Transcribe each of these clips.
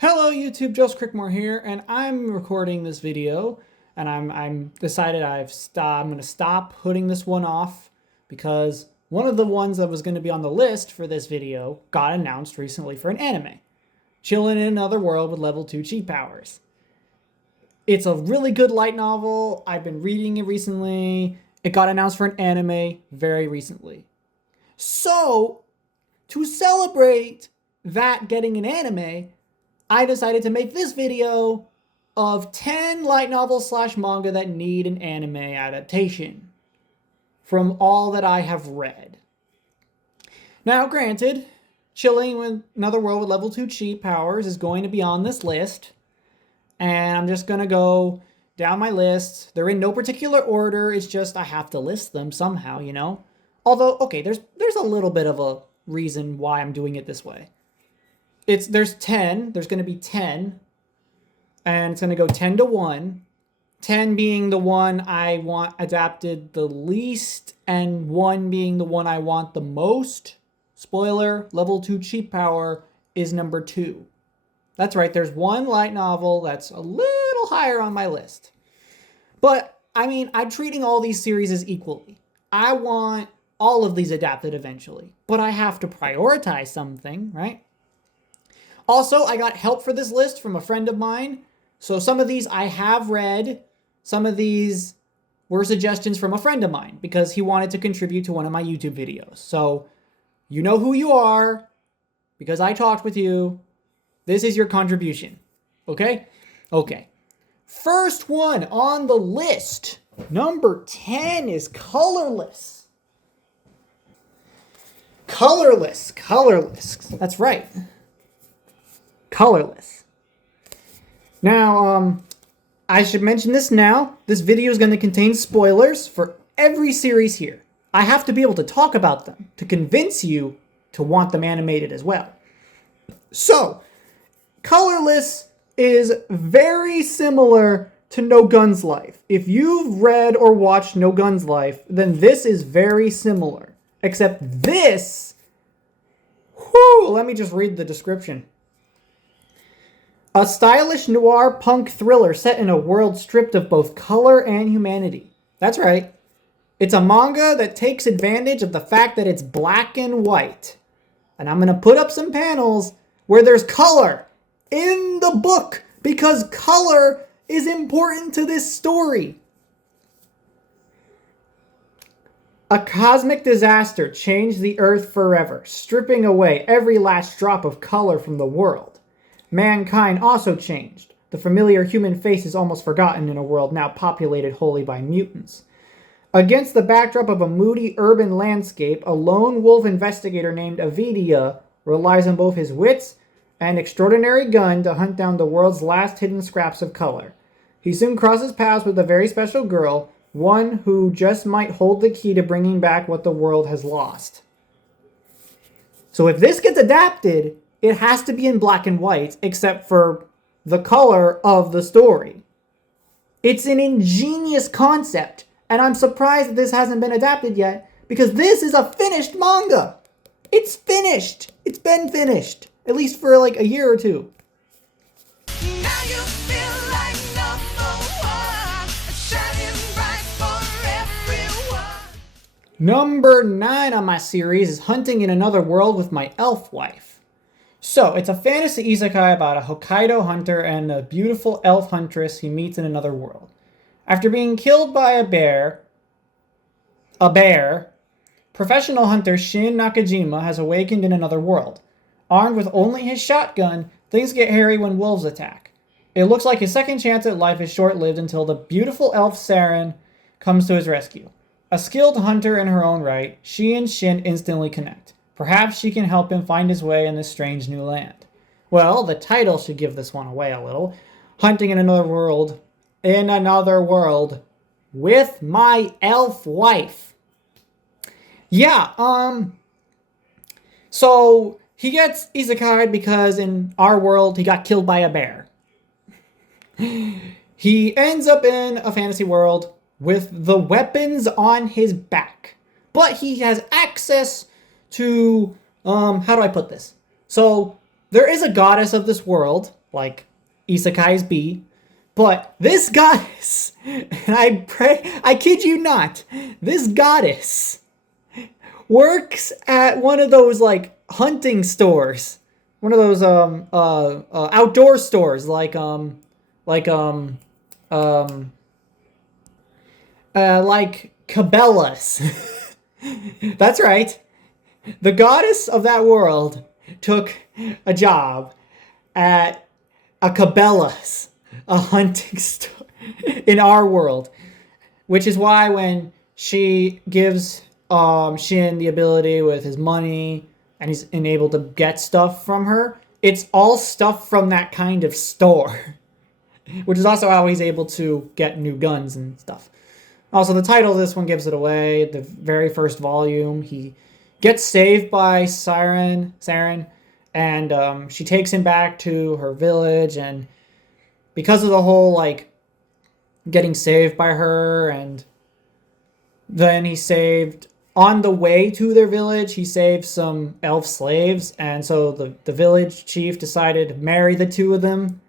Hello YouTube, Joe Crickmore here, and I'm recording this video, and I'm decided I'm gonna stop putting this one off because one of the ones that was gonna be on the list for this video got announced recently for an anime. Chillin' in Another World with level 2 cheat powers. It's a really good light novel. I've been reading it recently. It got announced for an anime very recently. So, to celebrate that getting an anime, I decided to make this video of 10 light novels slash manga that need an anime adaptation from all that I have read. Now, granted, Chilling with Another World with level 2 cheat powers is going to be on this list, and I'm just going to go down my list. They're in no particular order, it's just I have to list them somehow, you know? Although, okay, there's a little bit of a reason why I'm doing it this way. There's 10, there's going to be 10, and it's going to go 10 to 1. 10 being the one I want adapted the least, and 1 being the one I want the most. Spoiler, level 2 cheat power is number 2. That's right, there's one light novel that's a little higher on my list. But, I mean, I'm treating all these series equally. I want all of these adapted eventually, but I have to prioritize something, right? Also, I got help for this list from a friend of mine. So some of these I have read. Some of these were suggestions from a friend of mine because he wanted to contribute to one of my YouTube videos. So you know who you are because I talked with you. This is your contribution. Okay? Okay. First one on the list, number 10 is Colorless. Colorless. That's right. Colorless. Now, I should mention this now. This video is going to contain spoilers for every series here. I have to be able to talk about them to convince you to want them animated as well. So, Colorless is very similar to No Guns Life. If you've read or watched No Guns Life, then this is very similar. Except this, let me just read the description. A stylish noir punk thriller set in a world stripped of both color and humanity. That's right. It's a manga that takes advantage of the fact that it's black and white. And I'm going to put up some panels where there's color in the book because color is important to this story. A cosmic disaster changed the earth forever, stripping away every last drop of color from the world. Mankind also changed. The familiar human face is almost forgotten in a world now populated wholly by mutants. Against the backdrop of a moody urban landscape, a lone wolf investigator named Avidia relies on both his wits and extraordinary gun to hunt down the world's last hidden scraps of color. He soon crosses paths with a very special girl, one who just might hold the key to bringing back what the world has lost. So if this gets adapted, it has to be in black and white, except for the color of the story. It's an ingenious concept, and I'm surprised that this hasn't been adapted yet, because this is a finished manga. It's finished. It's been finished, at least for like a year or two. Now you feel like number one, shining bright for everyone. Number 9 on my series is Hunting in Another World with My Elf Wife. So, it's a fantasy isekai about a Hokkaido hunter and a beautiful elf huntress he meets in another world. After being killed by a bear, professional hunter Shin Nakajima has awakened in another world. Armed with only his shotgun, things get hairy when wolves attack. It looks like his second chance at life is short-lived until the beautiful elf Saren comes to his rescue. A skilled hunter in her own right, she and Shin instantly connect. Perhaps she can help him find his way in this strange new land. Well, the title should give this one away a little. Hunting in Another World with My Elf Wife. Yeah, so he gets isekai'd because in our world he got killed by a bear. He ends up in a fantasy world with the weapons on his back. But he has access to, how do I put this? So, there is a goddess of this world, like isekais be. But this goddess, and I kid you not, this goddess works at one of those like hunting stores, one of those outdoor stores like Cabela's. That's right. The goddess of that world took a job at a Cabela's, a hunting store in our world, which is why when she gives Shin the ability with his money and he's enabled to get stuff from her, it's all stuff from that kind of store, which is also how he's able to get new guns and stuff. Also, the title of this one gives it away. The very first volume, he gets saved by Saren, and she takes him back to her village, and because of the whole, like, getting saved by her, and then he saved, on the way to their village, he saved some elf slaves, and so the village chief decided to marry the two of them,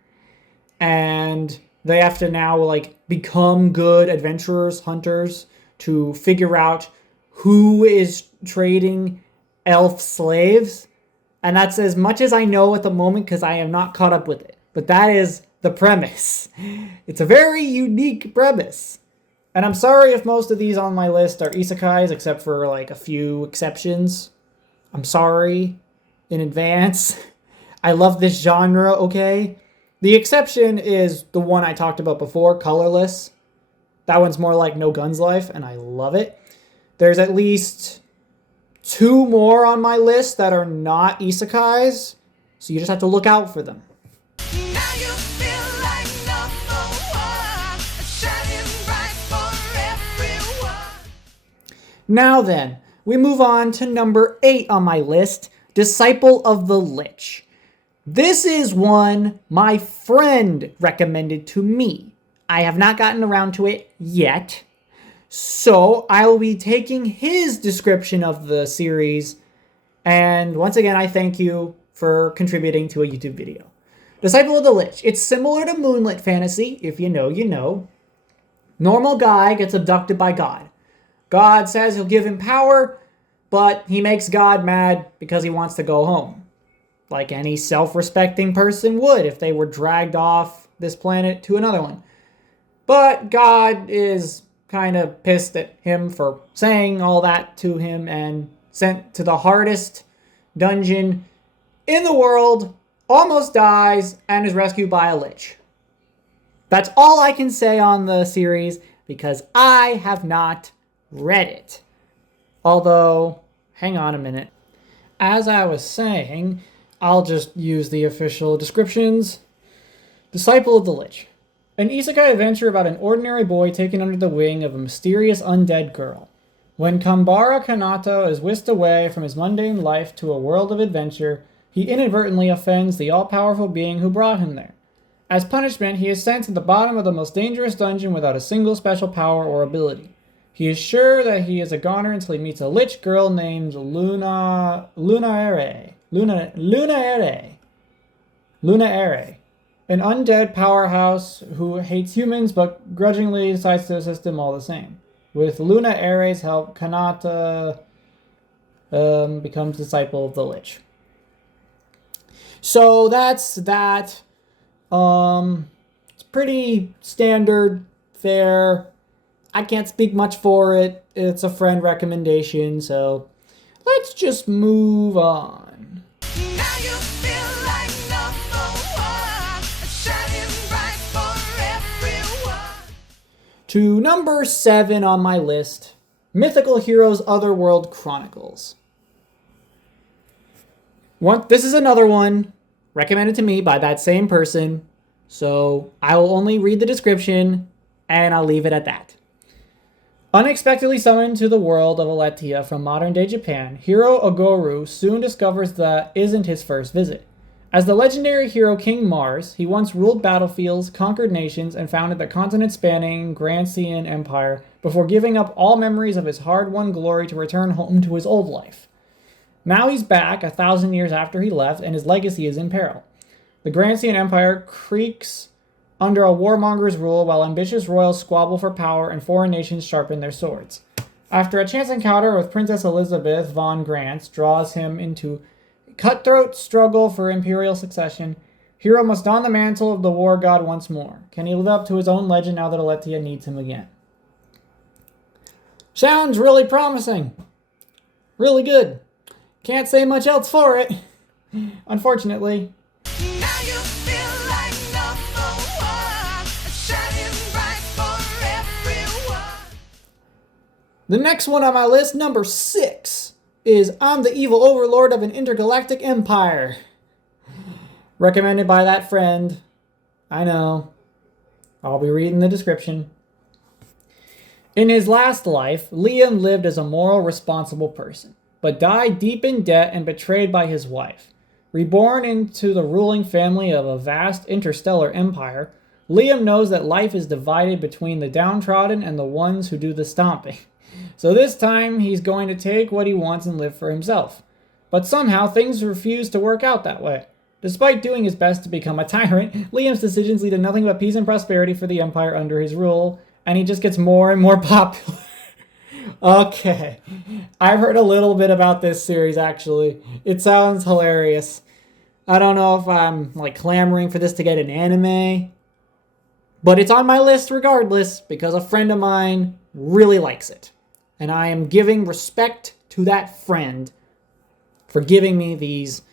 and they have to now, like, become good adventurers, hunters, to figure out who is trading elf slaves. And that's as much as I know at the moment because I am not caught up with it. But that is the premise. It's a very unique premise. And I'm sorry if most of these on my list are isekais, except for like a few exceptions. I'm sorry in advance. I love this genre, okay? The exception is the one I talked about before, Colorless. That one's more like No Guns Life, and I love it. There's at least 2 more on my list that are not isekais, so you just have to look out for them. Now you feel like number one, shining bright for everyone. Now then, we move on to number 8 on my list, Disciple of the Lich. This is one my friend recommended to me. I have not gotten around to it yet, so I will be taking his description of the series, and once again, I thank you for contributing to a YouTube video. Disciple of the Lich. It's similar to Moonlit Fantasy. If you know, you know. Normal guy gets abducted by God. God says he'll give him power, but he makes God mad because he wants to go home. Like any self-respecting person would if they were dragged off this planet to another one. But God is kind of pissed at him for saying all that to him and sent to the hardest dungeon in the world, almost dies, and is rescued by a lich. That's all I can say on the series because I have not read it. Although, hang on a minute. As I was saying, I'll just use the official descriptions. Disciple of the Lich. An isekai adventure about an ordinary boy taken under the wing of a mysterious undead girl. When Kambara Kanato is whisked away from his mundane life to a world of adventure, he inadvertently offends the all-powerful being who brought him there. As punishment, he is sent to the bottom of the most dangerous dungeon without a single special power or ability. He is sure that he is a goner until he meets a lich girl named Luna Ere, an undead powerhouse who hates humans but grudgingly decides to assist him all the same. With Luna Ere's help, Kanata becomes disciple of the Lich. So that's that. It's pretty standard fare. I can't speak much for it. It's a friend recommendation, so let's just move on. Now you feel like number one, shining bright for everyone. To number 7 on my list, Mythical Heroes Otherworld Chronicles. This is another one recommended to me by that same person, so I will only read the description and I'll leave it at that. Unexpectedly summoned to the world of Aletia from modern-day Japan, hero Ogoru soon discovers that isn't his first visit. As the legendary hero King Mars, he once ruled battlefields, conquered nations, and founded the continent-spanning Grantian Empire before giving up all memories of his hard-won glory to return home to his old life. Now he's back 1,000 years after he left, and his legacy is in peril. The Grantian Empire creaks under a warmonger's rule while ambitious royals squabble for power and foreign nations sharpen their swords. After a chance encounter with Princess Elizabeth von Grants draws him into a cutthroat struggle for imperial succession, hero must don the mantle of the war god once more. Can he live up to his own legend now that Aletia needs him again? Sounds really promising. Really good. Can't say much else for it, unfortunately. Now you feel like number one, shining bright for everyone. The next one on my list, number 6, is I'm the Evil Overlord of an Intergalactic Empire. Recommended by that friend. I know. I'll be reading the description. In his last life, Liam lived as a moral, responsible person, but died deep in debt and betrayed by his wife. Reborn into the ruling family of a vast interstellar empire, Liam knows that life is divided between the downtrodden and the ones who do the stomping. So this time, he's going to take what he wants and live for himself. But somehow, things refuse to work out that way. Despite doing his best to become a tyrant, Liam's decisions lead to nothing but peace and prosperity for the empire under his rule, and he just gets more and more popular. Okay. I've heard a little bit about this series, actually. It sounds hilarious. I don't know if I'm, clamoring for this to get an anime, but it's on my list regardless, because a friend of mine really likes it. And I am giving respect to that friend for giving me these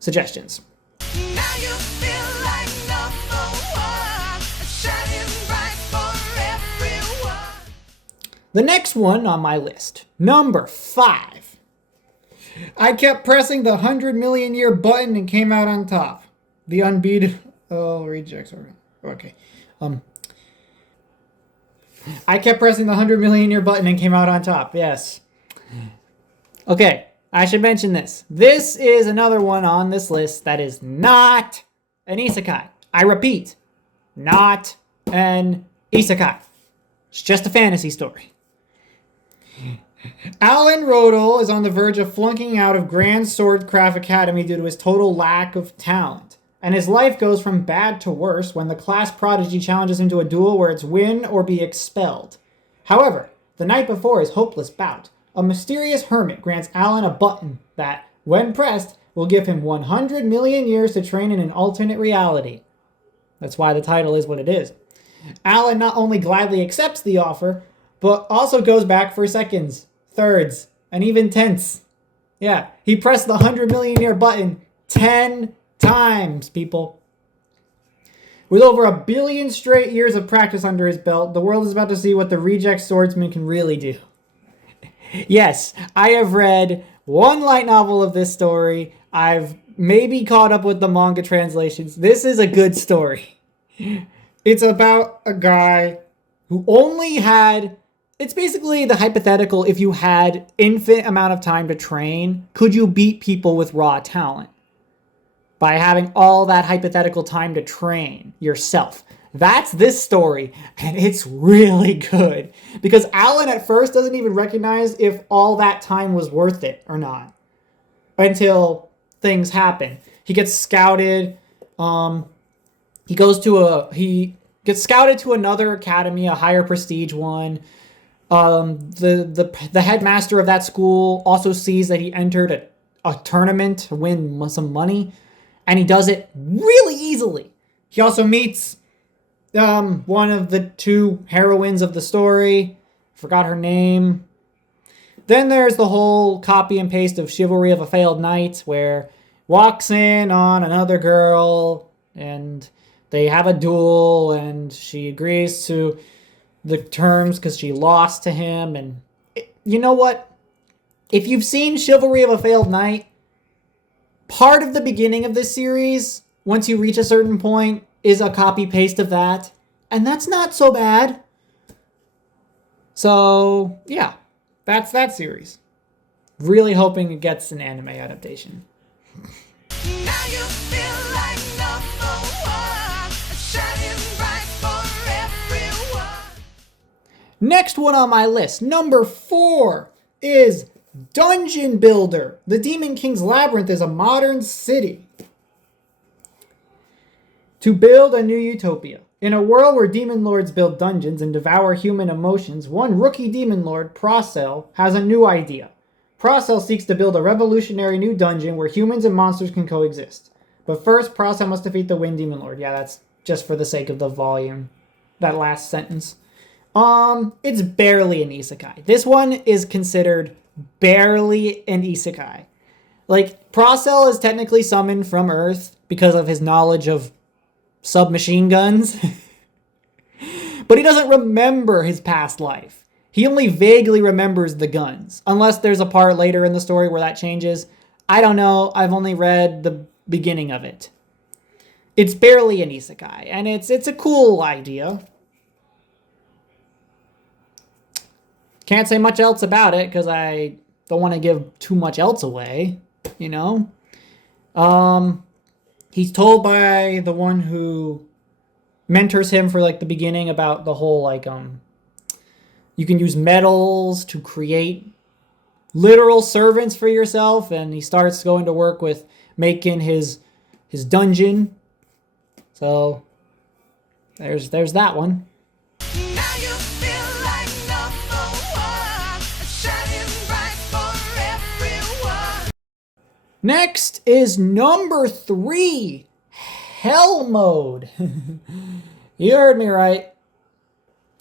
suggestions. Now you feel like number one, shining bright for everyone. The next one on my list, number 5. I kept pressing the 100 million year button and came out on top. The unbeatable... Oh, rejects. Okay. I kept pressing the 100 million year button and came out on top. Yes. Okay. I should mention this. This is another one on this list that is not an isekai. I repeat, not an isekai. It's just a fantasy story. Alan Rodel is on the verge of flunking out of Grand Swordcraft Academy due to his total lack of talent. And his life goes from bad to worse when the class prodigy challenges him to a duel where it's win or be expelled. However, the night before his hopeless bout, a mysterious hermit grants Alan a button that, when pressed, will give him 100 million years to train in an alternate reality. That's why the title is what it is. Alan not only gladly accepts the offer, but also goes back for seconds, thirds, and even tenths. Yeah, he pressed the 100 million year button 10 times, people. With over 1 billion straight years of practice under his belt, the world is about to see what the reject swordsman can really do. Yes, I have read one light novel of this story. I've maybe caught up with the manga translations. This is a good story. It's about a guy who only had... It's basically the hypothetical, if you had infinite amount of time to train, could you beat people with raw talent? By having all that hypothetical time to train yourself. That's this story, and it's really good. Because Alan at first doesn't even recognize if all that time was worth it or not. Until things happen. He gets scouted. He gets scouted to another academy, a higher prestige one. The headmaster of that school also sees that he entered a tournament to win some money. And he does it really easily. He also meets... one of the 2 heroines of the story. Forgot her name. Then there's the whole copy and paste of Chivalry of a Failed Knight, where walks in on another girl, and they have a duel, and she agrees to the terms because she lost to him. And you know what? If you've seen Chivalry of a Failed Knight, part of the beginning of this series, once you reach a certain point, is a copy-paste of that. And that's not so bad. So, yeah. That's that series. Really hoping it gets an anime adaptation. Now you feel like number one, shining bright for everyone. Next one on my list, number 4, is Dungeon Builder. The Demon King's Labyrinth is a modern city. To build a new utopia. In a world where demon lords build dungeons and devour human emotions, one rookie demon lord, Procel, has a new idea. Procel seeks to build a revolutionary new dungeon where humans and monsters can coexist. But first, Procel must defeat the Wind Demon Lord. Yeah, that's just for the sake of the volume. That last sentence. It's barely an isekai. This one is considered barely an isekai. Like, Procel is technically summoned from Earth because of his knowledge of submachine guns. But he doesn't remember his past life. He only vaguely remembers the guns. Unless there's a part later in the story where that changes. I don't know. I've only read the beginning of it. It's barely an isekai. And it's a cool idea. Can't say much else about it because I don't want to give too much else away. You know? He's told by the one who mentors him for like the beginning about the whole like you can use metals to create literal servants for yourself, and he starts going to work with making his dungeon. So there's that one. Now you feel like number one, shining bright for everyone. Next is number 3, Hell Mode. You heard me right.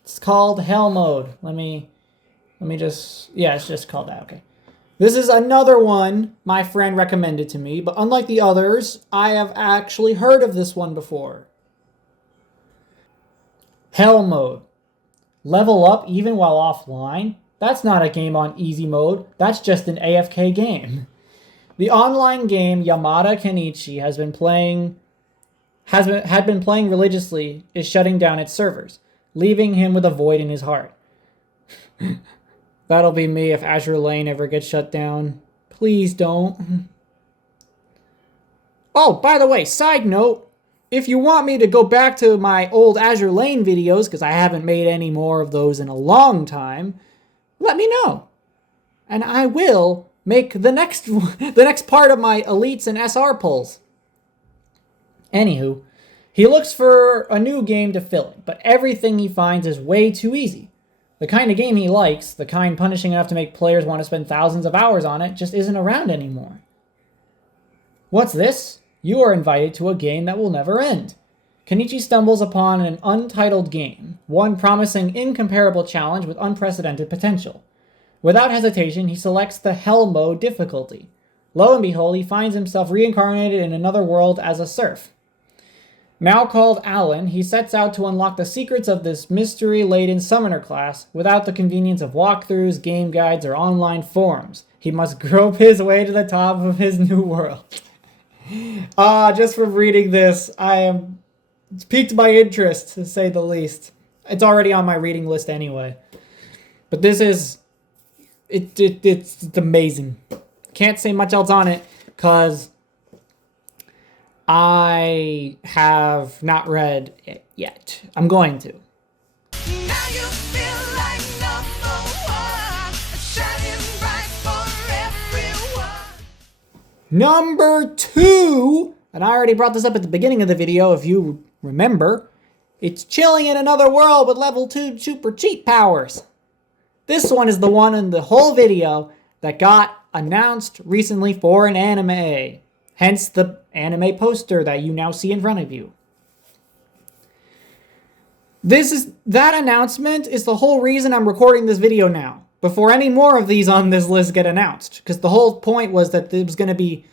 It's called Hell Mode. Let me just, yeah, it's just called that. Okay. This is another one my friend recommended to me, but unlike the others, I have actually heard of this one before. Hell Mode. Level up even while offline? That's not a game on easy mode. That's just an AFK game. The online game Yamada Kenichi had been playing religiously is shutting down its servers, leaving him with a void in his heart. That'll be me if Azure Lane ever gets shut down. Please don't. Oh, by the way, side note, if you want me to go back to my old Azure Lane videos, because I haven't made any more of those in a long time, let me know. And I will make the next part of my elites and SR polls. Anywho, he looks for a new game to fill it, but everything he finds is way too easy. The kind of game he likes, the kind punishing enough to make players want to spend thousands of hours on it, just isn't around anymore. What's this? You are invited to a game that will never end. Kenichi stumbles upon an untitled game, one promising incomparable challenge with unprecedented potential. Without hesitation, he selects the Hell Mode difficulty. Lo and behold, he finds himself reincarnated in another world as a serf. Now called Alan, he sets out to unlock the secrets of this mystery-laden summoner class without the convenience of walkthroughs, game guides, or online forums. He must grope his way to the top of his new world. Just from reading this, it's piqued my interest, to say the least. It's already on my reading list anyway. But this is... It's amazing. Can't say much else on it, because I have not read it yet. I'm going to. Now you feel like number one, shining bright for everyone. Number 2, and I already brought this up at the beginning of the video if you remember, it's chilling in another world with level 2 super cheat powers. This one is the one in the whole video that got announced recently for an anime. Hence the anime poster that you now see in front of you. That announcement is the whole reason I'm recording this video now, before any more of these on this list get announced. Because the whole point was that there was going to be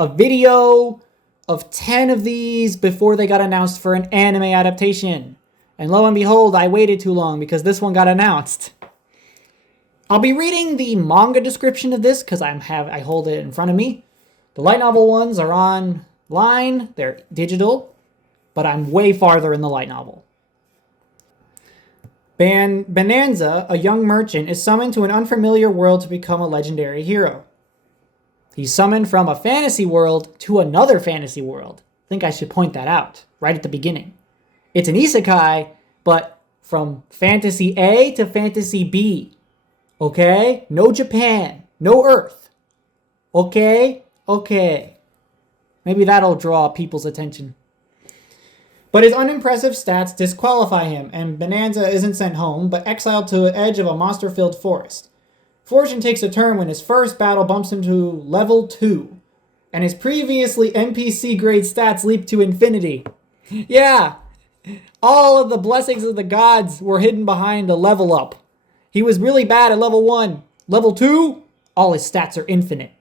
a video of 10 of these before they got announced for an anime adaptation. And lo and behold, I waited too long because this one got announced. I'll be reading the manga description of this because I hold it in front of me. The light novel ones are online, they're digital, but I'm way farther in the light novel. Bonanza, a young merchant, is summoned to an unfamiliar world to become a legendary hero. He's summoned from a fantasy world to another fantasy world. I think I should point that out right at the beginning. It's an isekai, but from fantasy A to fantasy B. Okay? No Japan. No Earth. Okay? Okay. Maybe that'll draw people's attention. But his unimpressive stats disqualify him, and Bonanza isn't sent home, but exiled to the edge of a monster-filled forest. Fortune takes a turn when his first battle bumps him to level 2, and his previously NPC grade stats leap to infinity. Yeah, all of the blessings of the gods were hidden behind a level up. He was really bad at level 1. Level 2, all his stats are infinite.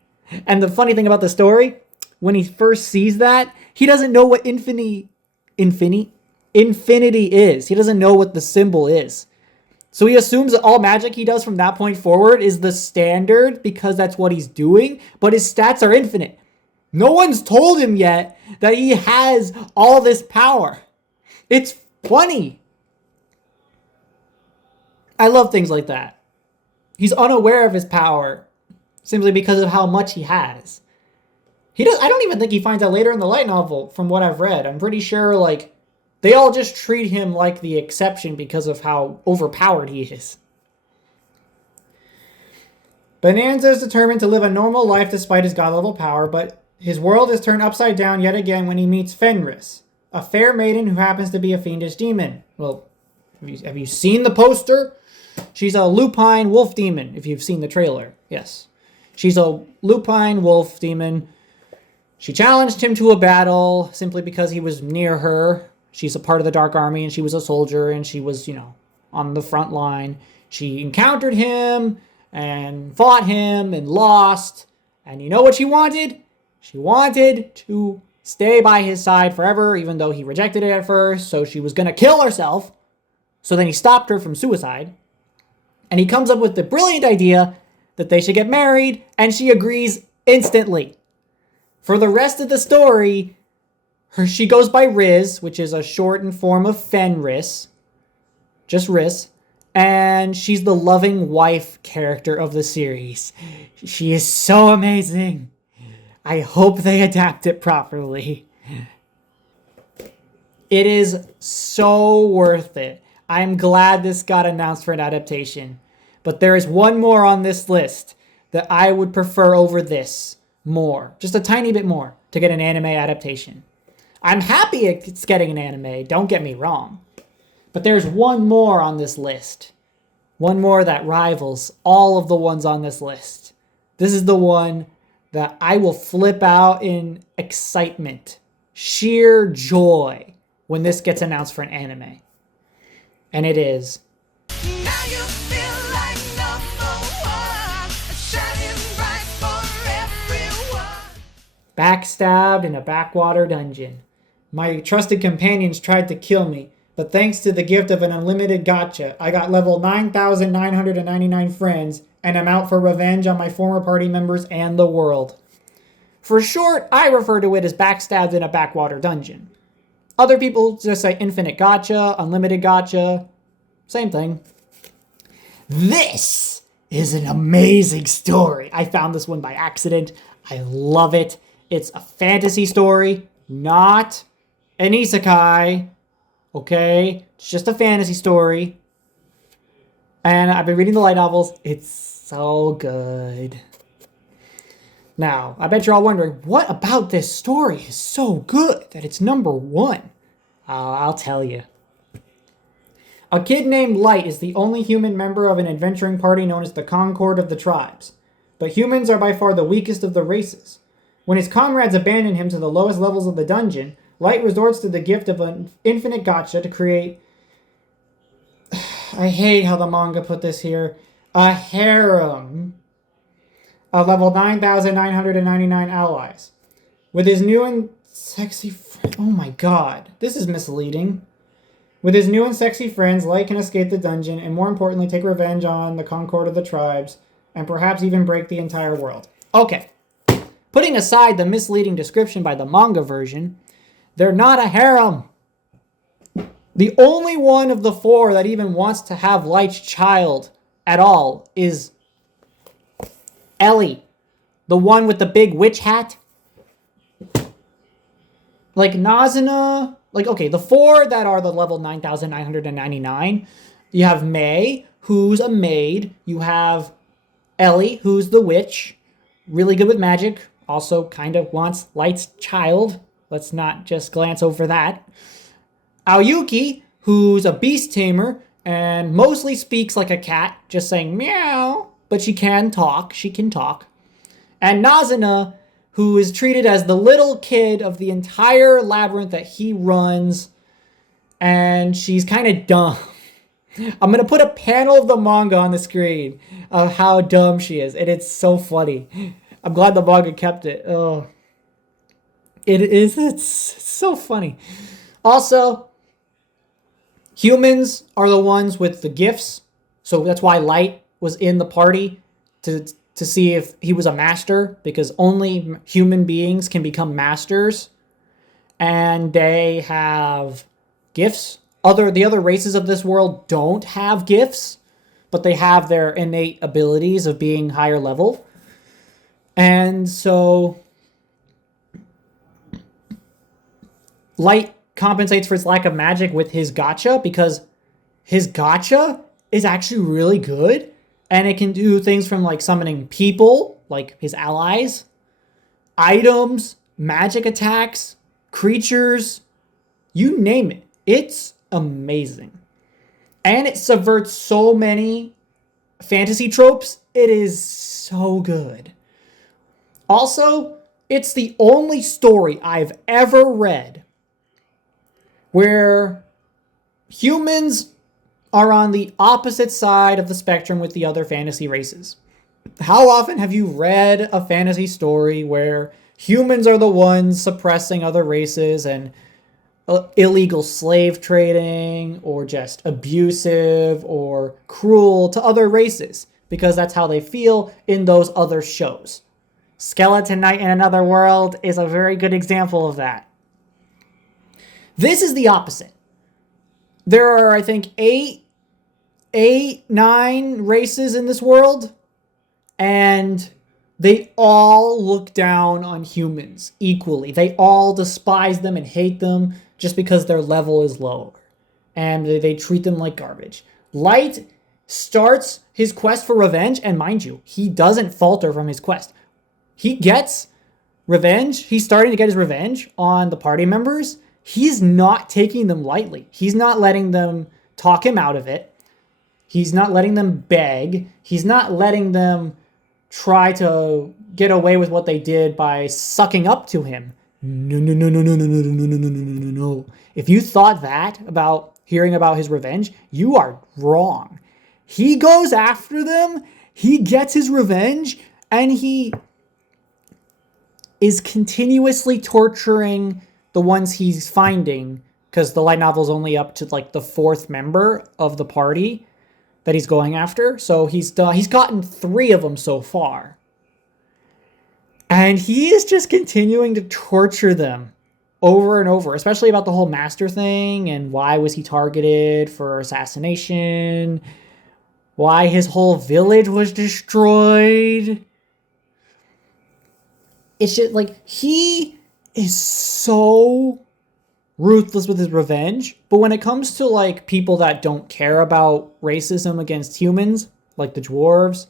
And the funny thing about the story, when he first sees that, he doesn't know what infinity is. He doesn't know what the symbol is. So he assumes that all magic he does from that point forward is the standard because that's what he's doing, but his stats are infinite. No one's told him yet that he has all this power. It's funny. I love things like that. He's unaware of his power simply because of how much he has. I don't even think he finds out later in the light novel from what I've read. I'm pretty sure they all just treat him like the exception because of how overpowered he is. Bonanza is determined to live a normal life despite his god level power, but his world is turned upside down yet again when he meets Fenris, a fair maiden who happens to be a fiendish demon. Well, have you seen the poster? She's a lupine wolf demon, if you've seen the trailer. Yes. She's a lupine wolf demon. She challenged him to a battle simply because he was near her. She's a part of the Dark Army, and she was a soldier, and she was, on the front line. She encountered him and fought him and lost. And you know what she wanted? She wanted to stay by his side forever, even though he rejected it at first. So she was going to kill herself. So then he stopped her from suicide. And he comes up with the brilliant idea that they should get married, and she agrees instantly. For the rest of the story, she goes by Riz, which is a shortened form of Fenris. Just Riz. And she's the loving wife character of the series. She is so amazing. I hope they adapt it properly. It is so worth it. I'm glad this got announced for an adaptation. But there is one more on this list that I would prefer over this more. Just a tiny bit more to get an anime adaptation. I'm happy it's getting an anime, don't get me wrong. But there's one more on this list. One more that rivals all of the ones on this list. This is the one that I will flip out in excitement, sheer joy when this gets announced for an anime. And it is Now you feel like number one, shining bright for everyone. Backstabbed in a Backwater dungeon. My trusted companions tried to kill me, but thanks to the gift of an unlimited gacha, I got level 9,999 friends, and I'm out for revenge on my former party members and the world. For short, I refer to it as Backstabbed in a Backwater dungeon. Other people just say infinite gacha, unlimited gacha, same thing. This is an amazing story. I found this one by accident. I love it. It's a fantasy story, not an isekai. Okay? It's just a fantasy story. And I've been reading the light novels. It's so good. Now, I bet you're all wondering, what about this story is so good that it's number one? I'll tell you. A kid named Light is the only human member of an adventuring party known as the Concord of the Tribes. But humans are by far the weakest of the races. When his comrades abandon him to the lowest levels of the dungeon, Light resorts to the gift of an infinite gacha to create... I hate how the manga put this here. A harem of level 9,999 allies. With his new and sexy... Oh my god. This is misleading. With his new and sexy friends, Light can escape the dungeon and more importantly take revenge on the Concord of the Tribes and perhaps even break the entire world. Okay. Putting aside the misleading description by the manga version, they're not a harem. The only one of the four that even wants to have Light's child at all is Ellie, the one with the big witch hat. Like Nazuna, okay, the four that are the level 9,999, you have May, who's a maid. You have Ellie, who's the witch, really good with magic, also kind of wants Light's child. Let's not just glance over that. Aoyuki, who's a beast tamer and mostly speaks like a cat, just saying meow, but she can talk. She can talk. And Nazuna, who is treated as the little kid of the entire labyrinth that he runs, and she's kind of dumb. I'm going to put a panel of the manga on the screen of how dumb she is, and it's so funny. I'm glad the manga kept it. Oh, it's so funny. Also, humans are the ones with the gifts, so that's why Light was in the party to see if he was a master, because only human beings can become masters, and they have gifts. The other races of this world don't have gifts, but they have their innate abilities of being higher level. And so Light compensates for its lack of magic with his gacha, because his gacha is actually really good, and it can do things from like summoning people, like his allies, items, magic attacks, creatures, you name it. It's amazing. And it subverts so many fantasy tropes. It is so good. Also, it's the only story I've ever read where humans are on the opposite side of the spectrum with the other fantasy races. How often have you read a fantasy story where humans are the ones suppressing other races and illegal slave trading, or just abusive or cruel to other races, because that's how they feel in those other shows? Skeleton Knight in Another World is a very good example of that. This is the opposite. There are, I think, 9 races in this world, and they all look down on humans equally. They all despise them and hate them just because their level is lower, and they treat them like garbage. Light starts his quest for revenge, and mind you, he doesn't falter from his quest. He gets revenge. He's starting to get his revenge on the party members. He's not taking them lightly. He's not letting them talk him out of it. He's not letting them beg. He's not letting them try to get away with what they did by sucking up to him. No. If you thought that about hearing about his revenge, you are wrong. He goes after them, he gets his revenge, and he is continuously torturing the ones he's finding, because the light novel is only up to like the 4th member of the party that he's going after. So he's gotten 3 of them so far. And he is just continuing to torture them over and over, especially about the whole master thing and why was he targeted for assassination, why his whole village was destroyed. It's just like, he is so ruthless with his revenge, but when it comes to like people that don't care about racism against humans, like the dwarves,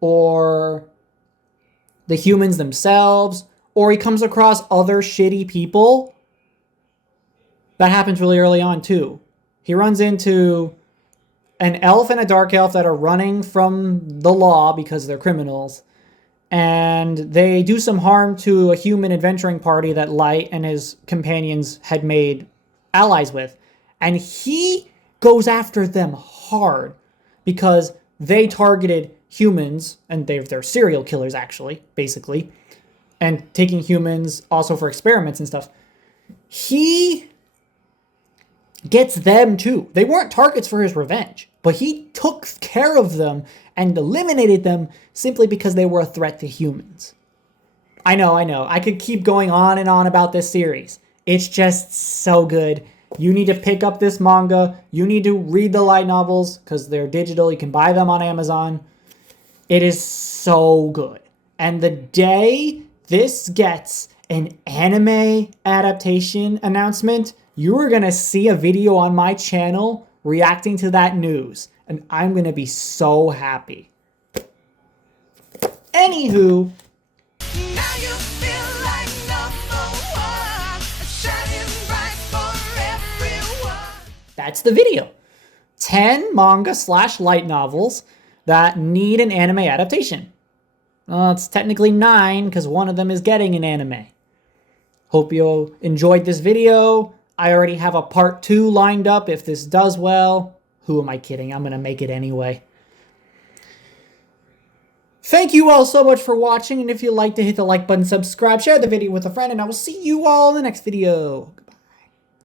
or the humans themselves, or he comes across other shitty people, that happens really early on too. He runs into an elf and a dark elf that are running from the law because they're criminals, and they do some harm to a human adventuring party that Light and his companions had made allies with. And he goes after them hard because they targeted humans, and they're serial killers actually, basically, and taking humans also for experiments and stuff. He gets them too. They weren't targets for his revenge, but he took care of them and eliminated them simply because they were a threat to humans. I know. I could keep going on and on about this series. It's just so good. You need to pick up this manga. You need to read the light novels because they're digital. You can buy them on Amazon. It is so good. And the day this gets an anime adaptation announcement, you are going to see a video on my channel reacting to that news. And I'm going to be so happy. Anywho, Now you feel like number one, shining bright for everyone. That's the video. 10 manga / light novels that need an anime adaptation. It's technically 9 because one of them is getting an anime. Hope you enjoyed this video. I already have a part 2 lined up if this does well. Who am I kidding? I'm going to make it anyway. Thank you all so much for watching, and if you like to hit the like button, subscribe, share the video with a friend, and I will see you all in the next video.